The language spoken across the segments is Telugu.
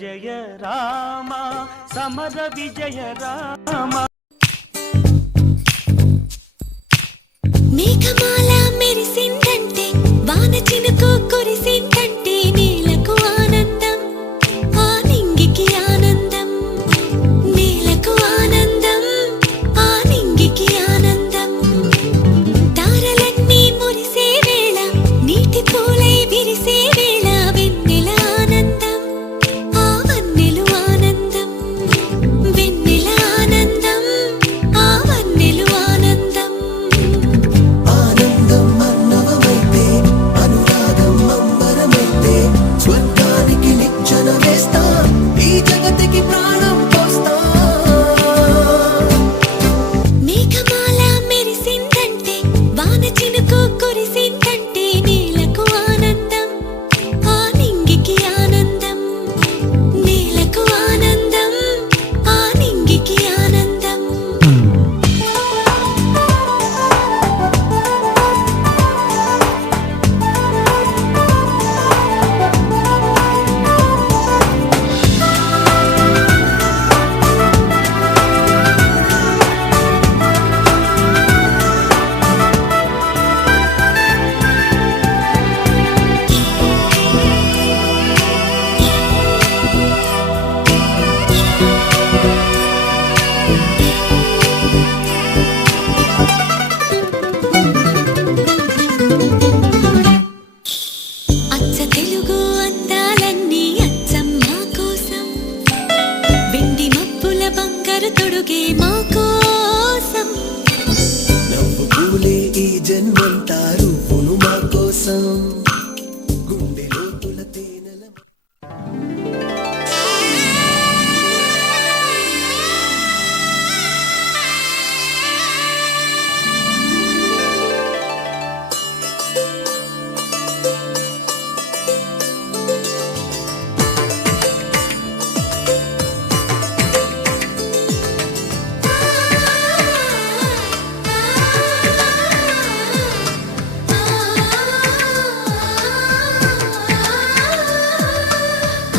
జయ రామ సమర విజయ రామ. మేఘమాల మెరిసిందంటే వాన చినుకు కురిసిందంటే నేలకు ఆనందం, ఆ నింగికి ఆనందం. నేలకు ఆనందం, ఆ నింగికి ఆనందం. తారలన్నీ మురిసే వేళ, నీటి పూలై విరిసే వేళ వెన్నెల ఆనందం, ఆ వన్నెలు ఆనందం. వెన్నెల ఆనందం, ఆ వన్నెలు ఆనందం. ఆనందం అన్నవమైతే అనురాగం అంబరమైతే స్వర్గానికి నిచ్చెన వేస్తా, ఈ జగతికి ప్రాణం పోస్తా. మేఘమాల మెరిసిందంటే వాన చినుకు కురిసిందంటే నేలకు ఆనందం, ఆ నింగికి ఆనందం. నేలకు ఆనందం, ఆ నింగికి ఆనందం. అచ్చ తెలుగు అందాలన్నీ అచ్చమ్మ కోసం, వెండి మబ్బుల బంగారు తొడుగే మా కోసం. నవ్వు పూలే ఈ జన్మంతా రూపును మా కోసం, గుండె లోతుల తేనెల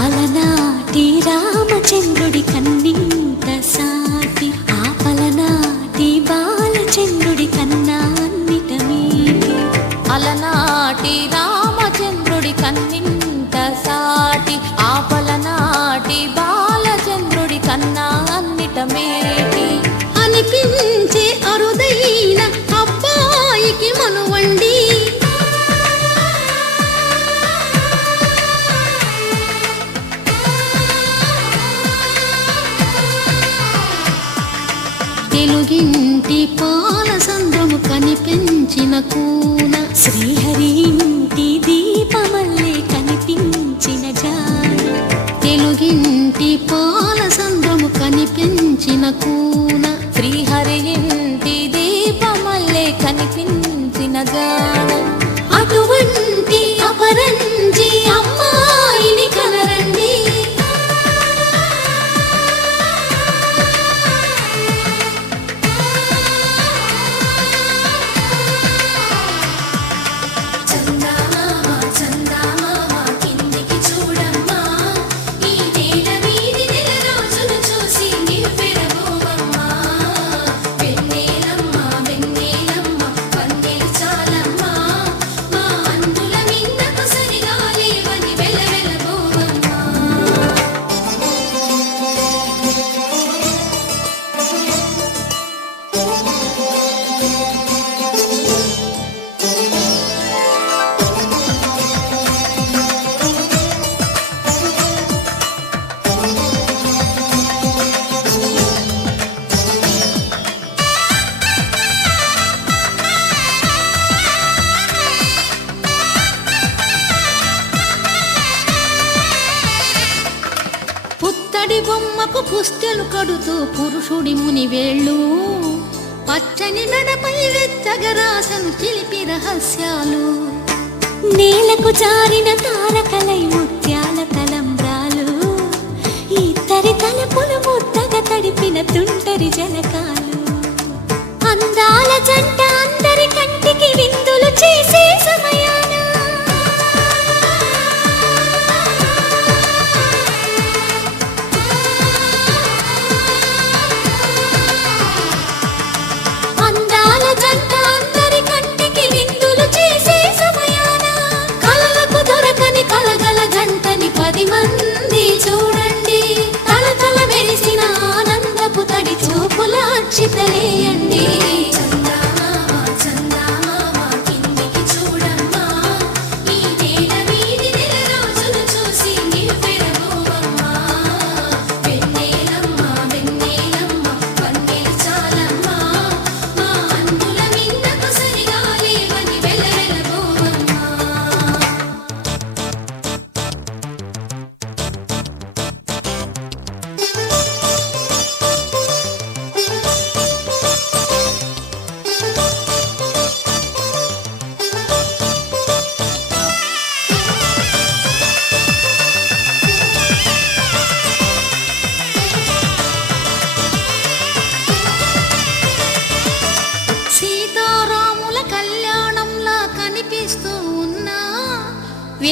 అలనాటి రామచంద్రుడి కన్నింత సాటి, ఆపలనాటి బాలచంద్రుడి కన్నా అన్నిట మీది. అలనాటి రామచంద్రుడి కన్నింత సాటి, ఆపలనాటి బాలచంద్రుడి కన్నా అన్నిట మేటి. అనిపించే అరుదైన అబ్బాయికి మనువండి, తెలుగింటి పాల సంద్రము కనిపించిన కూన, శ్రీహరి ఇంటి దీపమల్లే కనిపించిన జాన. తెలుగింటి పాల సంద్రము కనిపించిన కూన, శ్రీహరి ఇంటి దీపమల్లే కనిపించిన జాడ. అటువంటి అపరంజి అమ్మాయిని కనరండి. చందమామ చందమామ కిందికి చూడమ్మా, ఈ నేల వీధి నెల రోజులు చూసి నివ్వెరబోవమ్మా. వెన్నెలమ్మ వెన్నెలమ్మ వన్నెలు చాలమ్మా, మా అందుల మిన్నకు సరిగా లేవని వెలవెలబోవమ్మా. పుత్తడి బొమ్మకు పుస్తెలు కడుతూ పురుషుడి ముని వేళ్ళు, పచ్చని మెడపై వెచ్చగరాసను చిలిపి రహస్యాలు. నేలకు జారిన తారకలై ముత్యాల తలంబ్రాలు, ఇద్దరి తలపులు ముద్దగా తడిపిన తుంటరి జలకాలు.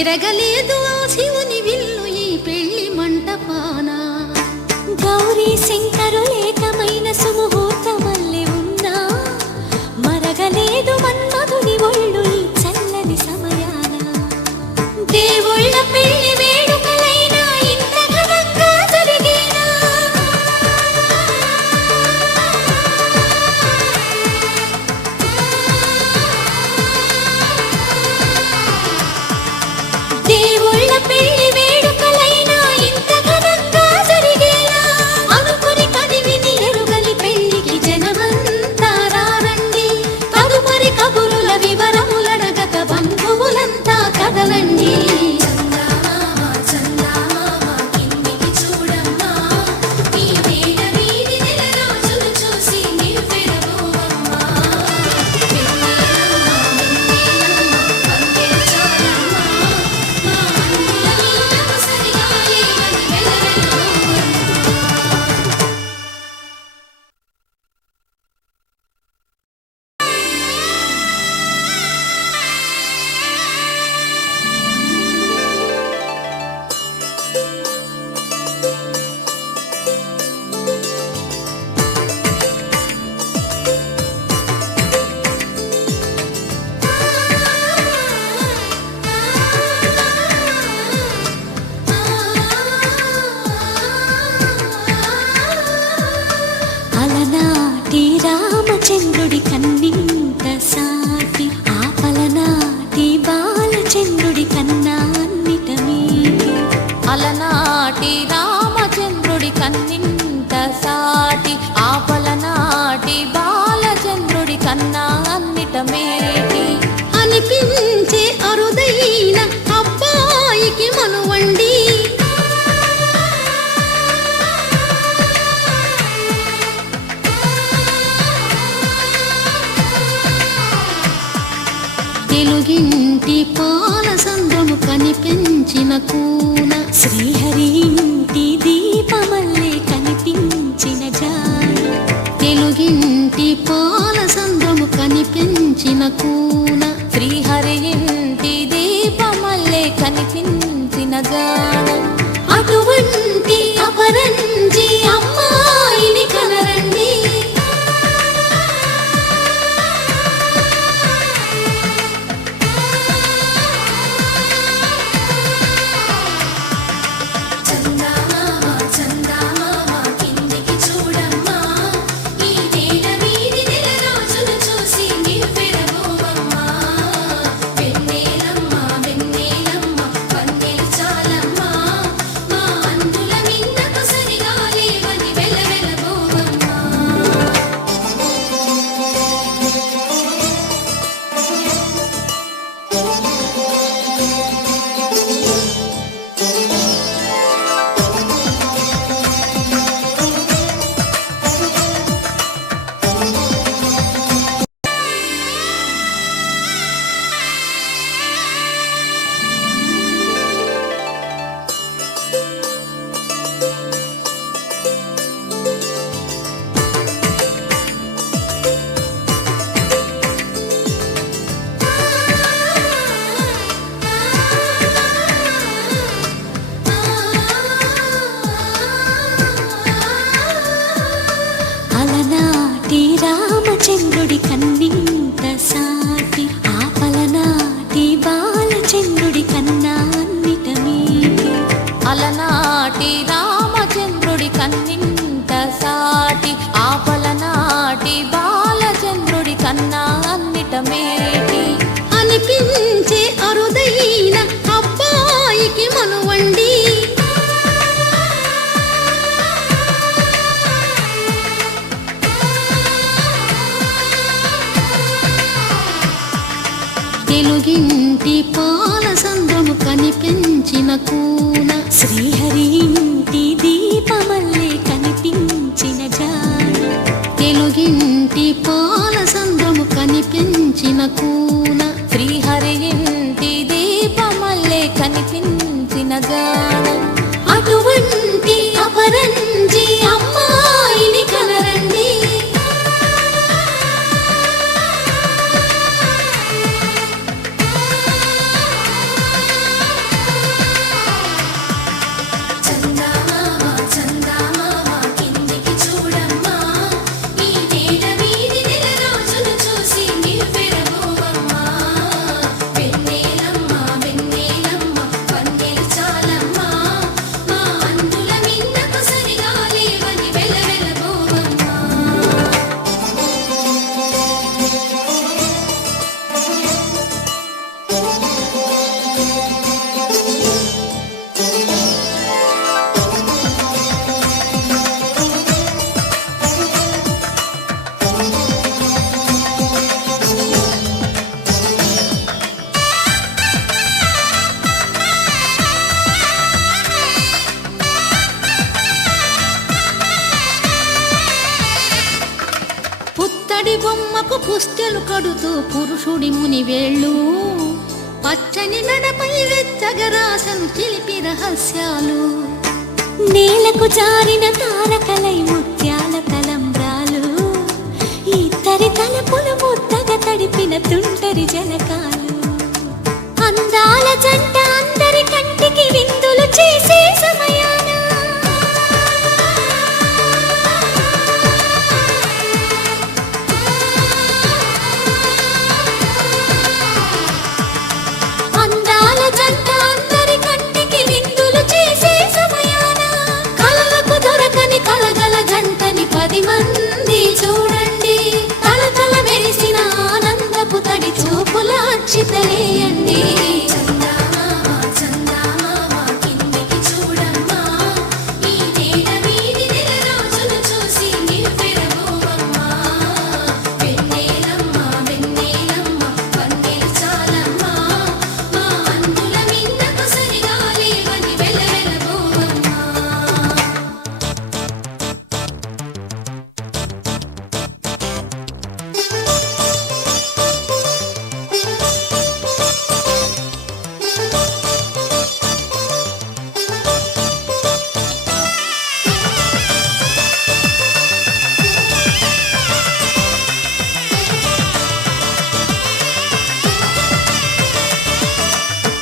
మెరగలేదు ఆ శివుని విల్లు ఈ పెళ్లి మంటపాన. గౌరీ శంకరులేకమైన సుముహూర్తమల్లె ఉన్నా మరగలేదు మన్మధుని ఒళ్ళు ఈ చల్లని సమయాన. దేవుళ్ళ పెళ్లి వేడుకలైనా ఇంత ఘనంగా జరిగేనా? దేవుళ్ళ పెళ్లి వేడుకలైనా ఇంత ఘనంగా జరిగేనా? అనుకుని కదివిని ఎరుగని పెళ్లికి జనమంతా రారండి. తదుపరి కబురుల వివరములడగక బంధువులంతా కదలండి. చందమామ చందమామ కిందికి చూడమ్మా, ఈ వేళ వీధి నెలరాజులు చూసి నివ్వెరబోవమ్మా. వెన్నెలమ్మ వెన్నెలమ్మ పందెలు చాలమ్మా, మా అందుల మీదకు సరిగా లేవని వెలవెలబోవమ్మా. అలనాటి రామచంద్రుడి కన్నింత సాటి, ఆపలనాటి బాలచంద్రుడి కన్నా అన్నిట మీది. అలనాటి రామచంద్రుడి కన్నింత సాటి, ఆపలనాటి బాలచంద్రుడి కన్నా అన్నిట మేటి. అనిపించే అరుదైన అబ్బాయికి మనువండి. తెలుగింటి పాల సంద్రము కనిపించిన కూన, శ్రీహరి ఇంటి దీపమల్లే కనిపించిన జాడ. తెలుగింటి పాల సంద్రము కనిపించిన కూన, శ్రీహరి ఇంటి దీపమల్లే కనిపించిన జాడ. అటువంటి అపరంజి అమ్మాయిని కనరండి. చందమామ చందమామ కిందికి చూడమ్మా, ఈ వేళ వీధి నెలరాజులు చూసి నివ్వెరబోవమ్మా. వెన్నెలమ్మ వెన్నెలమ్మ పందెలు చాలమ్మా, మా అందుల మిన్నకు సరిగా లేవని వెలవెలబోవమ్మా. అలనాటి రామచంద్రుడి కన్నింత సాటి, ఆపలనాటి బాలచంద్రుడి కన్నా అన్నిట మీది. అలనాటి రామచంద్రుడి కన్నింత సాటి, ఆపలనాటి బాలచంద్రుడి కన్నా అన్నిట మేటి. అనిపించే అరుదైన అబ్బాయికి మనువండి. తెలుగింటి పాల సంద్రము కనిపించిన కూన, శ్రీహరి ఇంటి దీపమల్లే కనిపించిన జాడ. తెలుగింటి పాల సంద్రము కనిపించిన కూన, శ్రీహరి ఇంటి దీపమల్లే కనిపించిన జాడ. అటువంటి అపరంజి అమ్మాయిని కనరండి. పసుపు పుస్తెలు కడుతూ పురుషుడి ముని వేళ్ళు పచ్చని నడపై వెచ్చగరాసను చిలిపి రహస్యాలు నేలకు జారిన తారకలై ముత్యాల తలంబ్రాలు ఇద్దరి తలపులు ముద్దగా తడిపిన తుంటరి జలకాలు అందాల జంట అందరి కంటికి విందులు చేసే సమయాన అందాల జంట అందరి కంటికి విందులు చేసే సమయాన కలలకు దొరకని కలగల జంటని 10 మంది చూడండి తలతల మెరిసిన ఆనందపు తడి చూపుల అక్షితలేయండి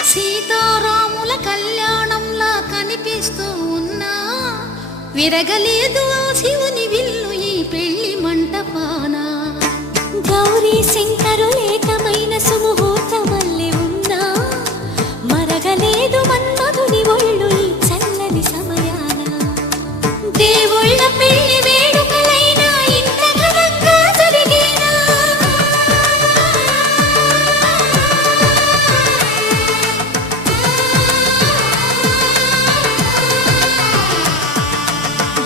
సీతారాముల కళ్యాణంలా కనిపిస్తూ ఉన్నా విరగలేదు ఆ శివుని విల్లు ఈ పెళ్లి మంటపాన గౌరీ శంకరులేకమైన సుముహూర్తమల్లె ఉన్నా మరగలేదు మన్మధుని ఒళ్ళు ఈ చల్లని సమయాన దేవుళ్ళ పెళ్లి వేడుకలైనా ఇంత ఘనంగా జరిగేనా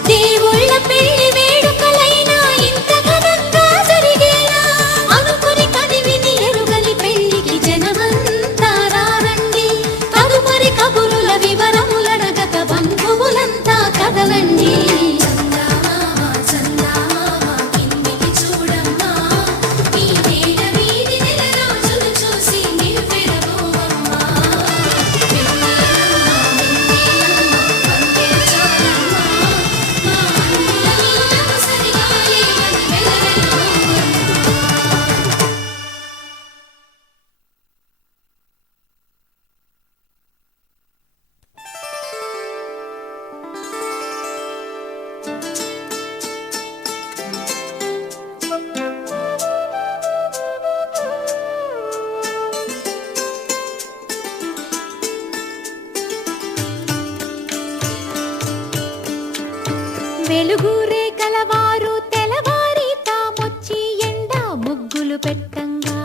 దేవుళ్ళ పెళ్లి వేడుకలైనా ఇంత ఘనంగా జరిగేలా అనుకుని కదివిని ఎరుగని పెళ్లికి జనమంతా రారండి తదుపరి కబురుల వివరములడగక బంధువులంతా కదలండి వెలుగురే కలవారు తెలవారి తామొచ్చి ఎండా ముగ్గులు పెట్టంగా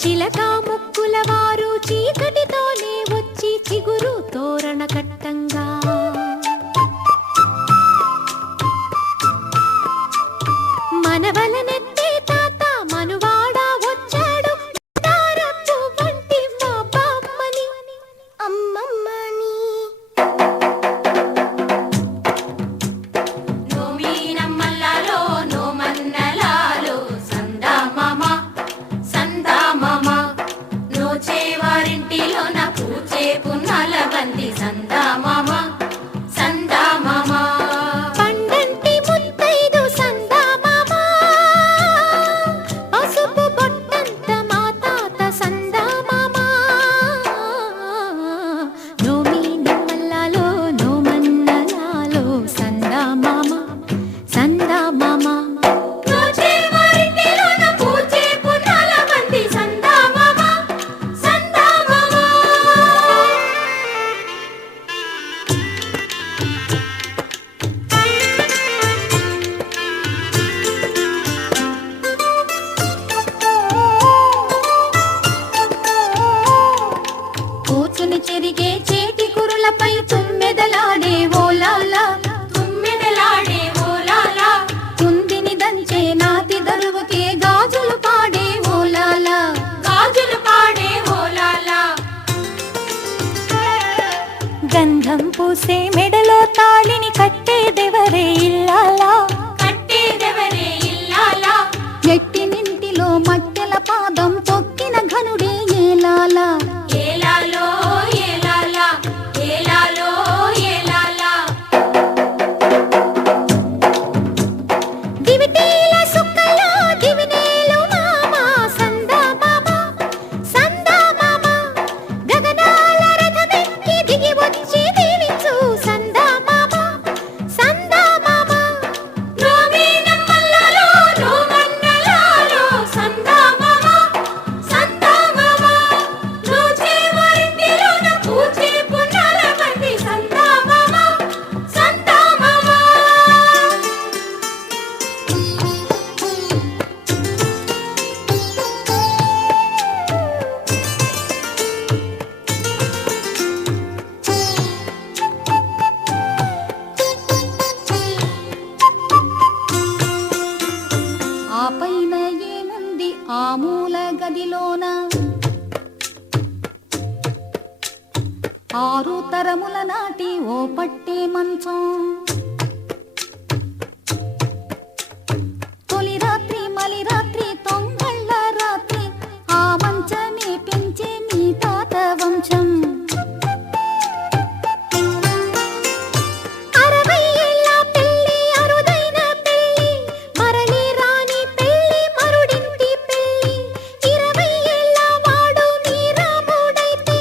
చిలక ముక్కుల వారు చీకటితోనే వచ్చి చిగురు తోరణ కట్టంగా మనవలనెత్తే తాత మనువాడా వచ్చాడు తారపు వంటి మా బామ్మని అమ్మమ్మని నోమీనమ్మల్లాలో నోమన్నలాలో సందామామ సందామామ నోచేవారింటిలో నా పూచే పున్నాల బంది సందామామ సందామామ పండంటి ముత్తైదు సందామామ పసుపు బొట్టంత మా తాత సందామామ నోమీనమ్మల్లాలో నోమన్నలాలో సందామామ సందామామ నోచేవారింటిలో నా పూచే పున్నాల బంది సందామామ సందామామ కూచుని చెరిగే చేటి కురులపై తుమ్మెదలాడే ఓలాలా తుమ్మెదలాడే ఓలాలా కుందిని దంచే నాతి దరువుకే గాజులు పాడే ఓలాలా గాజులు పాడే ఓలాలా గంధం పూసే మెడలో తాళిని కట్టేదెవరే ఆరు తరముల నాటి ఓ పట్టి మంచం తొలి రాత్రి మలి రాత్రి తొంగళ్ళ రాత్రి ఆ మంచమే పెంచే మీ తాత వంశం 60 ఏళ్ల పెళ్లి అరుదైన పెళ్లి మరలి రాని పెళ్లి మరుడింటి పెళ్లి 20 ఏళ్ల వాడు మీ రాముడైతే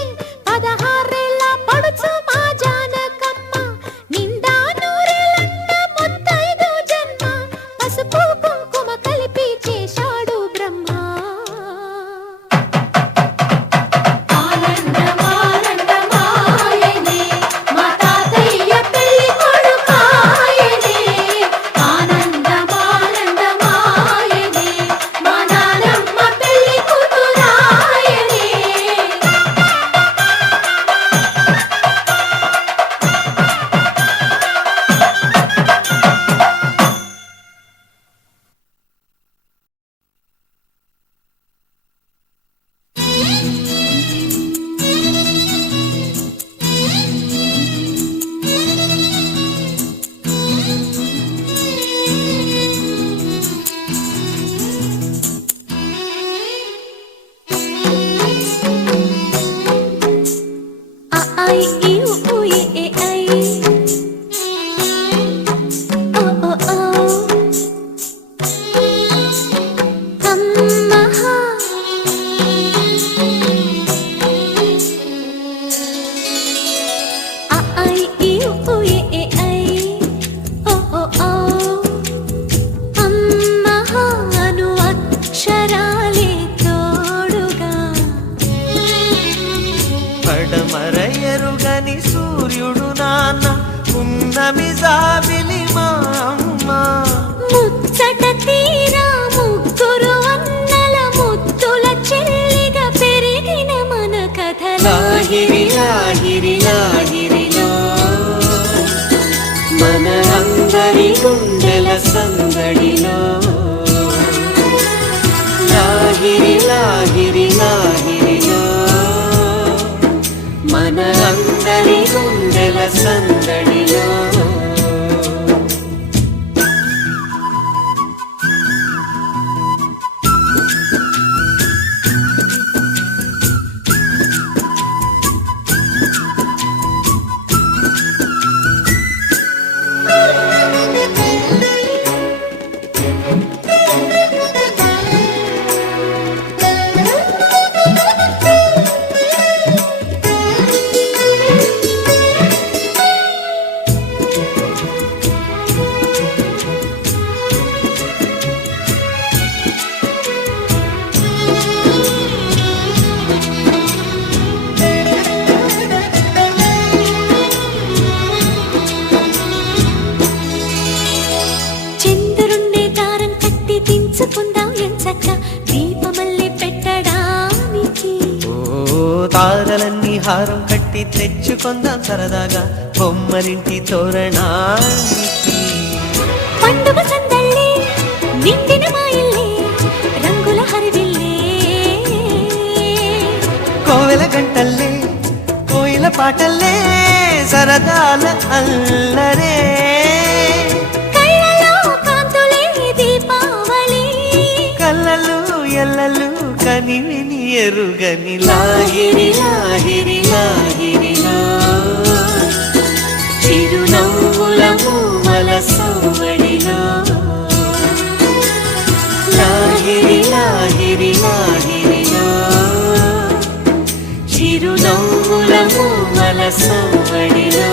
16 ఏళ్ల పడుచు మా జానకమ్మ నిండా నూరేళ్లంట ముత్తైదు జన్మ పసుపు కుంకుమ కలిపి చేశాడు బ్రహ్మ ఆనందమానందమాయనే మా తాతయ్య పెళ్లి కొడుకాయనే ఆనందమానందమాయనే మా నానమ్మ పెళ్లి కూతురాయనే ఆ ఐ ఈ ఉ ఈ ఏ ఐ ఓ ఓ ఓ అమ్మహా ఆ ఐ ఈ ఉ ఈ ఏ ఐ ఓ ఓ ఓ అమ్మహా అను అక్షరాలే తోడుగా పడమర ఎరుగని సూర్యుడు నాన్న ఉన్నమి జాబిలి మా అమ్మ ముచ్చట తీరా ముగ్గురు అన్నల ముద్దుల చెల్లిగా పెరిగిన మన కథలో లాహిరి లాహిరి లాహిరిలో మన అందరి గుండెల సందడిలో లాహిరి లాహిరి లాహిరిలో మన అందరి గుండెల సందడిలో చంద్రుణ్ణి దారం కట్టి దించుకుందాం ఎంచక్క దీపమల్లి పెట్టడానికి ఓ తారలన్నీ హారం కట్టి తెచ్చుకుందాం సరదాగా బొమ్మరింటి తోరణానికి పండుగ సందళ్ళే నిండిన మా ఇల్లే రంగుల హరివిల్లే కోవెల గంటల్లే కోయిల పాటల్లే సరదాల అల్లరే కళ్ళలో కాంతులే దీపావళి కళ్ళలు ఎల్లలు కనివిని ఎరుగని లాహిరి లాహిరి లాహిరిలో చిరునవ్వుల మూవల సౌవడిలో లాహిరి లాహిరి లాహిరిలో చిరునవ్వుల మూవల సౌవడిలో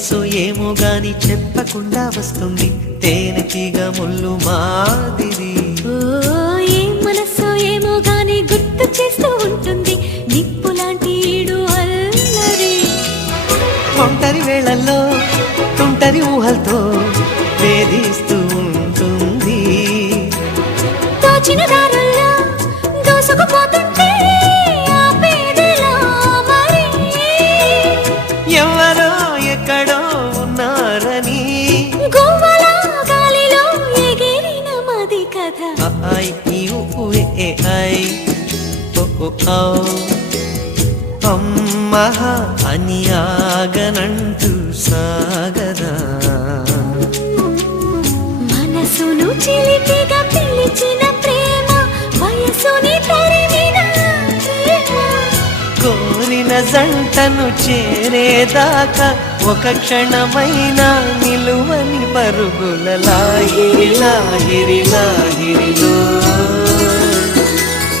మనసో ఏమో గాని చెప్పకుండా వస్తుంది తేనెటీగ ముళ్ళు మాదిరి. ఓ ఏ మనసో ఏమో గాని గుర్తు చేస్తూ ఉంటుంది నిప్పు లాంటి ఈడు అల్లరి. ఒంటరి వేళల్లో తుంటరి ఊహలతో వేధిస్తూ ఉంటుంది. దోచిన దారుల్లో దోసుకుపోతుంటే ఆపేదెలా మరి? ఎవరో ఎక్కడో ఉన్నారని గువ్వల గాలిలో ఎగిరిన మది కథ. I you A I O ఓ ఔ అమ్మహ అని ఆగనంటూ సాగదా. మనసును చిలిపిగా పిలిచిన ప్రేమ వయసుని తరిమిన ప్రేమ. కోరిన జంటను చేరేదాకా ఒక క్షణమైన నిలువని పరుగుల లాహిరి లాహిరి లాహిరిలో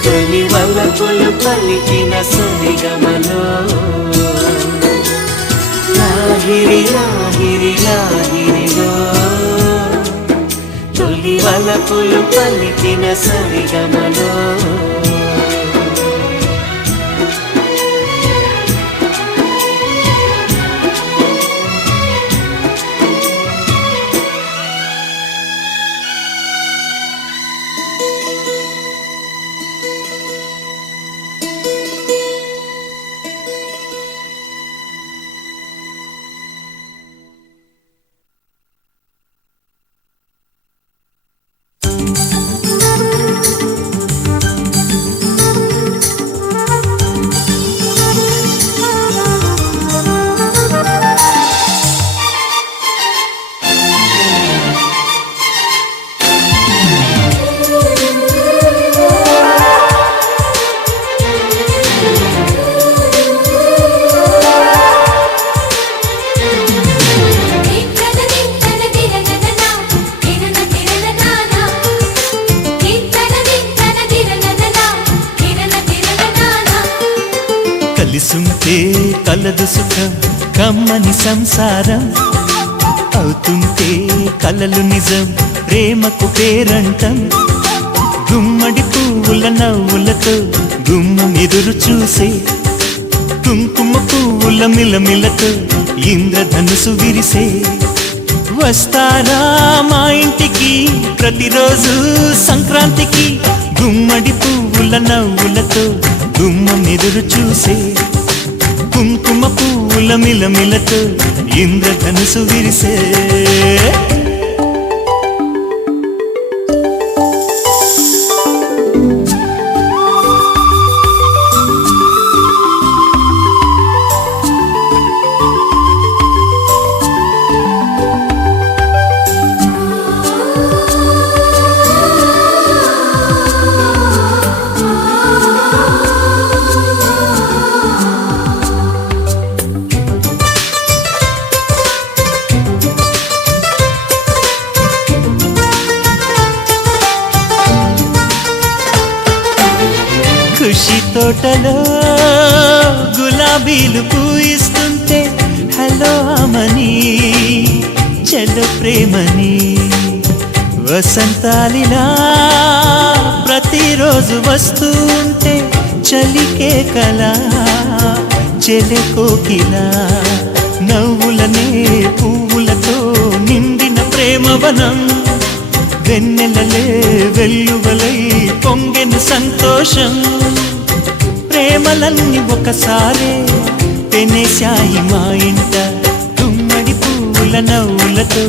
తొలి వలపులు పలికిన సరిగమలో. లాహిరి లాహిరి లాహిరిలో తొలి వలపులు పలికిన సరిగమలో. కలిసుంటే కలదు సుఖం కమ్మని సంసారం అవుతుంటే కలలు నిజం ప్రేమకు పేరంటం. గుమ్మడి పువ్వుల నవ్వులతో గుమ్మం ఎదురు చూసే కుంకుమ పువ్వుల మిలమిలతో ఇంద్రధనుసు విరిసే. వస్తారా మా ఇంటికి ప్రతిరోజు సంక్రాంతికి గుమ్మడి పువ్వుల నవ్వులతో గుమ్మం ఎదురు చూసే కుంకుమ పువ్వుల మిలమిలతో ఇంద్రధనుసు విరిసే. ఖుషి తోటలో గులాబీలు పూయిస్తుంటే హలో అమని చెల్లు ప్రేమని. వసంతాలిలా ప్రతిరోజు వస్తుంటే చలికే కలా చెలె కోకిలా. నవ్వులనే పువ్వులతో నిండిన ప్రేమవనం వెన్నెలలే వెల్లువలై పొంగెను సంతోషం. ప్రేమలన్నీ ఒకసారే పెనేశాయి మా ఇంట గుమ్మడి పువ్వుల నవ్వులతో